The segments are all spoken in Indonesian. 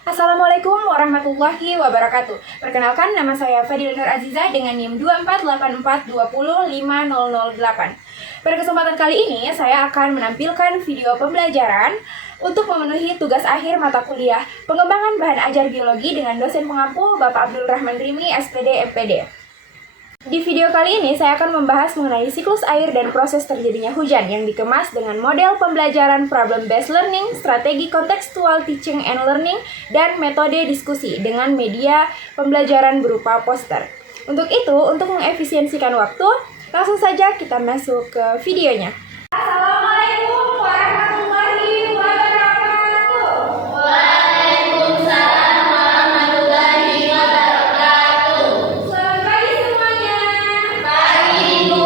Assalamualaikum warahmatullahi wabarakatuh. Perkenalkan, nama saya Fadil Nur Aziza dengan NIM 24842050008. Pada kesempatan kali ini, saya akan menampilkan video pembelajaran untuk memenuhi tugas akhir mata kuliah pengembangan bahan ajar biologi dengan dosen pengampu Bapak Abdul Rahman Rimi, SPD, MPD. Di video kali ini, saya akan membahas mengenai siklus air dan proses terjadinya hujan yang dikemas dengan model pembelajaran problem-based learning, strategi kontekstual teaching and learning, dan metode diskusi dengan media pembelajaran berupa poster. Untuk itu, untuk mengefisiensikan waktu, langsung saja kita masuk ke videonya. Assalamualaikum warahmatullahi wabarakatuh. Waalaikumsalam warahmatullahi wabarakatuh. Selamat pagi semuanya. Pagi, Ibu.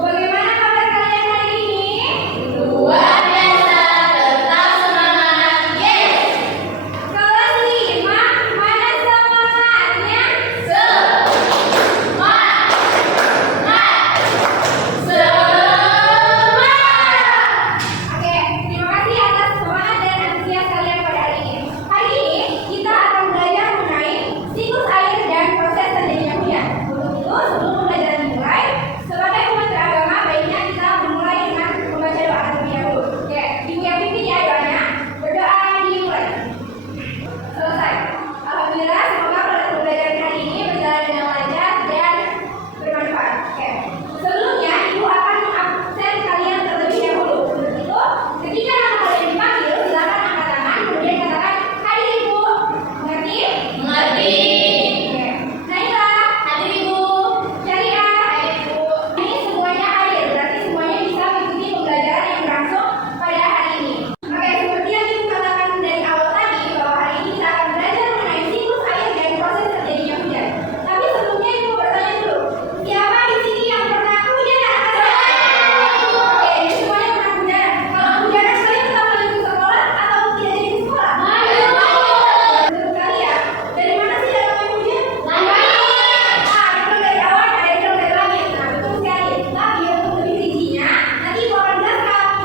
Bagaimana kabar kalian hari ini? Luar biasa, tetap semangat. Yes. Kelas 5, mana semangatnya? Semangat. Oke, terima kasih atas semangat dan antusias kalian pada hari ini. Hari ini kita akan belajar mengenai siklus air dan proses terjadinya hujan. Untuk itu, sebelum pembelajaran dimulai, sebagai umat beragama, baiknya kita memulai dengan membaca doa terlebih dahulu. Oke, Ibu yang pimpin ya doanya. Berdoa dimulai. Selesai. Alhamdulillah, semoga proses pembelajaran hari ini berjalan dengan lancar dan bermanfaat. Oke. Sebelumnya, Ibu akan mengabsen kalian terlebih dahulu. Untuk itu, ketika nama kalian dipanggil, silakan angkat tangan, kemudian katakan, "Hadir Ibu." Mengerti? Mengerti. Oke. Naila, Hadir, Ibu. Syariah, Hadir, Ibu. ini semuanya hadir, berarti semuanya bisa mengikuti pembelajaran yang berlangsung pada hari ini. Oke, seperti yang Ibu katakan dari awal tadi, bahwa hari ini kita akan belajar mengenai siklus air dan proses terjadinya hujan. Tapi sebelumnya Ibu bertanya dulu, siapa di sini yang pernah kehujanan? Oke, ini semuanya pernah kehujanan. Kalau kehujanan kalian tetap lanjut ke sekolah atau tidak jadi ke sekolah? Menurut kalian, dari mana sih datangnya hujan? Itu dari awan, ada yang bilang dari langit. Nah, betul sekali. Tapi untuk lebih rincinya, nanti Ibu akan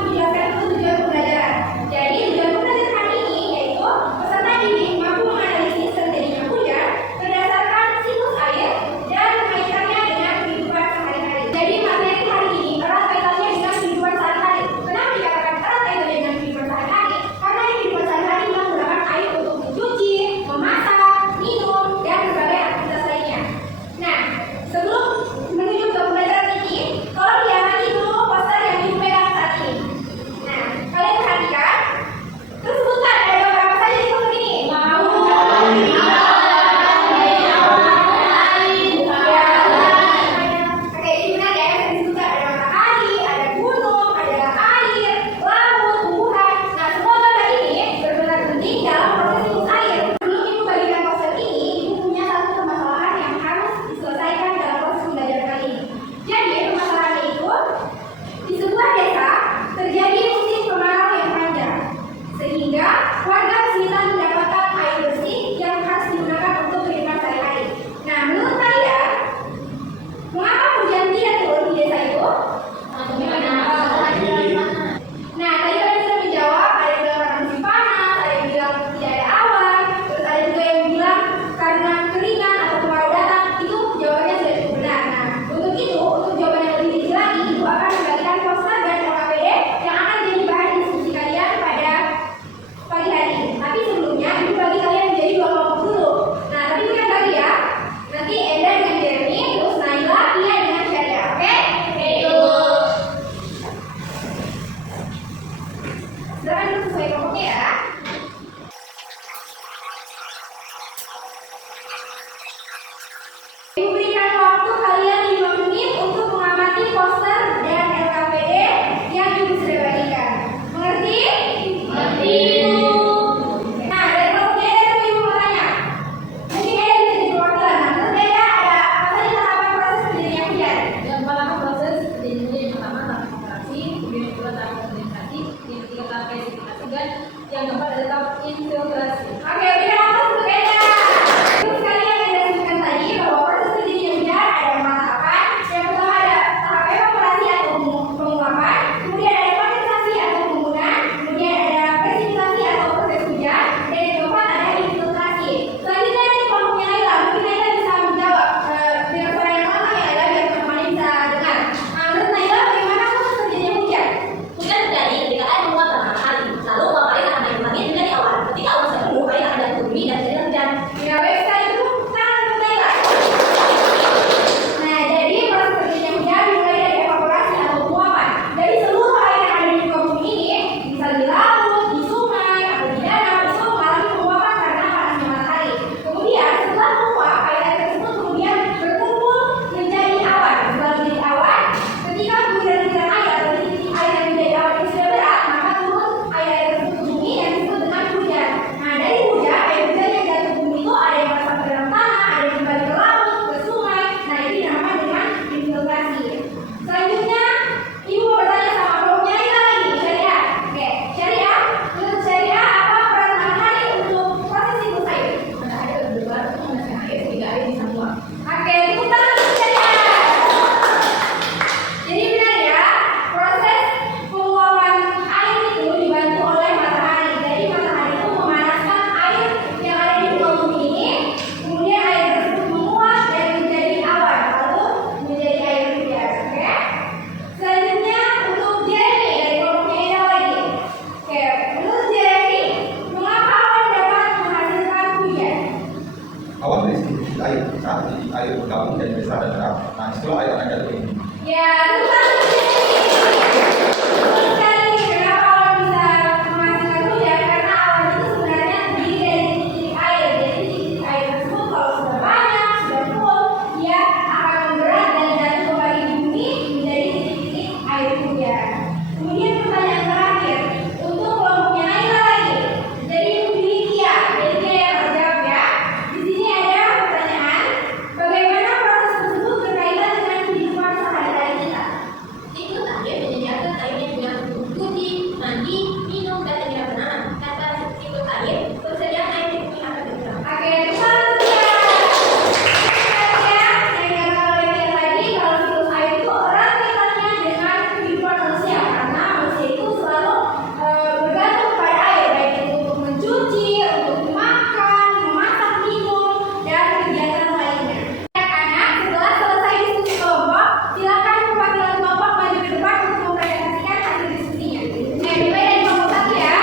menjelaskan dulu tujuan pembelajaran. Jadi, tujuan pembelajaran hari ini yaitu peserta didik mampu menganalisis terjadinya hujan berdasarkan siklus air dan mengaitkannya dengan kehidupan sehari-hari. Jadi, materi hari ini erat kaitannya dengan kehidupan sehari-hari. Kenapa dikatakan erat kaitannya dengan kehidupan sehari-hari? Karena di kehidupan sehari-hari kita menggunakan air untuk mencuci, memasak, minum, dan berbagai aktivitas lainnya. Nah, sebelum menuju ke pembelajaran ini, tolong diamati dulu poster yang Ibu pegang saat ini. Nah, kalian perhatikan. Terus sebutkan ada gambar apa saja di poster ini? Oke, ini benar ya. Yang disebutkan ada matahari, ada gunung, ada air, laut, tumbuhan. Nah, semua gambar ini benar-benar penting dalam proses siklus air. Sebelum Ibu bagikan poster ini, Ibu punya satu permasalahan yang harus diselesaikan dalam proses pembelajaran kali ini. Jadi, permasalahannya itu, di sebuah desa terjadi musim kemarau yang panjang, sehingga warga kesulitan mendapatkan air bersih yang harus digunakan untuk kehidupan sehari-hari. Nah, menurut kalian, mengapa hujan tidak turun di desa itu? Nah, tadi kalian sudah menjawab, ada yang bilang karena musim panas, ada yang bilang tidak ada awan, terus ada juga yang bilang karena keringan atau kemarau datang. Itu jawabannya sudah cukup benar. Nah, untuk itu, untuk jawaban yang lebih rinci lagi, Ibu akan membagikan poster dan LKPD yang akan jadi bahan diskusi kalian pada pagi hari ini. Tapi sebelumnya, air bergabung jadi besar dan berat. Nah, setelah air akan jadi begini. Ya, betul sekali. Kenapa awan bisa menghasilkan hujan? Karena awan itu sebenarnya terdiri dari titik-titik air. Jadi titik-titik air tersebut kalau sudah banyak, sudah full, dia akan memberat dan jatuh kembali di bumi menjadi titik-titik air hujan. Kemudian pertanyaan terakhir untuk kelompoknya Naila lagi. Jadi pilih dia, jadi dia yang harus jawab ya. Di sini ada pertanyaan, bagaimana proses tersebut berkaitan dengan kehidupan sehari-hari kita? Itu tadi menyediakan air yang dengan cuci, mandi, minum, dan tidak berenang. Kata siklus air, persediaan air di bumi akan berkurang. Oke, satu ya. Yang dikatakan oleh dia tadi kalau siklus air itu erat kaitannya dengan kehidupan manusia karena manusia itu selalu bergantung pada air baik itu untuk mencuci, untuk makan, memasak, minum, dan kegiatan lainnya. Anak-anak setelah selesai diskusi kelompok, silakan perwakilan kelompok maju ke depan untuk mempresentasikan hasil diskusinya. Oke, mulai dari kelompok satu ya.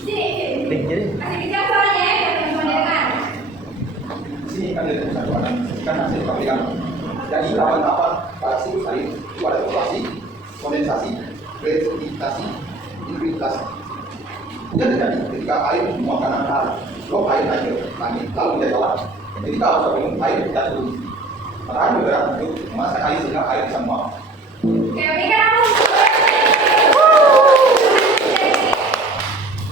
Sini. Masih kecil suaranya ya, biar teman-teman dengar. Di sini kan dari satu anak kan hasil pabrikan. Jadi tahapan-tahapan pada siklus air itu ada evaporasi, kondensasi, presipitasi, infiltrasi. Hujan terjadi ketika air menguapkan angkar, lalu air naik ke langit, lalu menjadi awan. Ketika awan terbentuk, air kita turun. Matahari bergerak untuk memasak air sehingga air bisa menguap. Oke, berikan aku.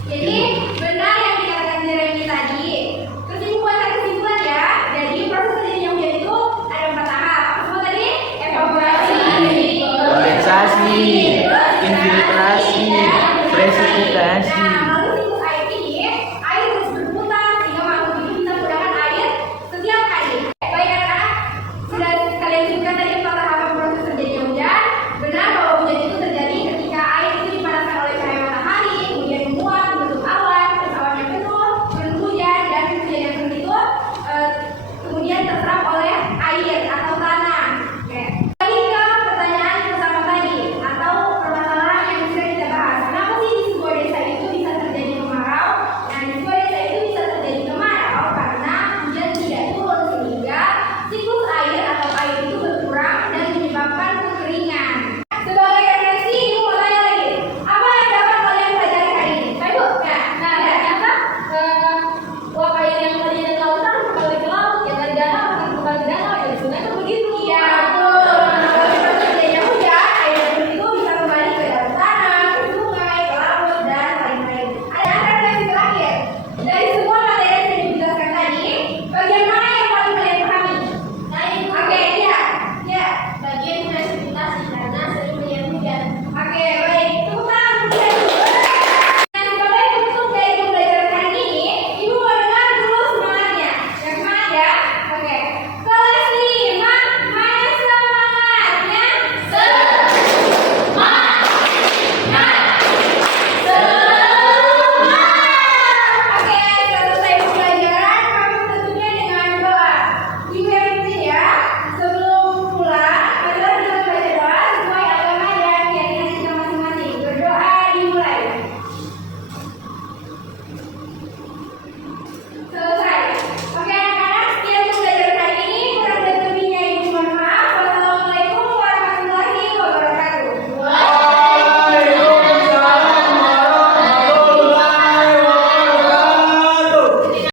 Jadi benar yang dikatakan Jeremy tadi. Terus ibu buatkan kesimpulan ya. Jadi proses terjadinya hujan itu ada 4 tahap. Semua tadi evaporasi, Kondensasi, infiltrasi, presipitasi. Nah,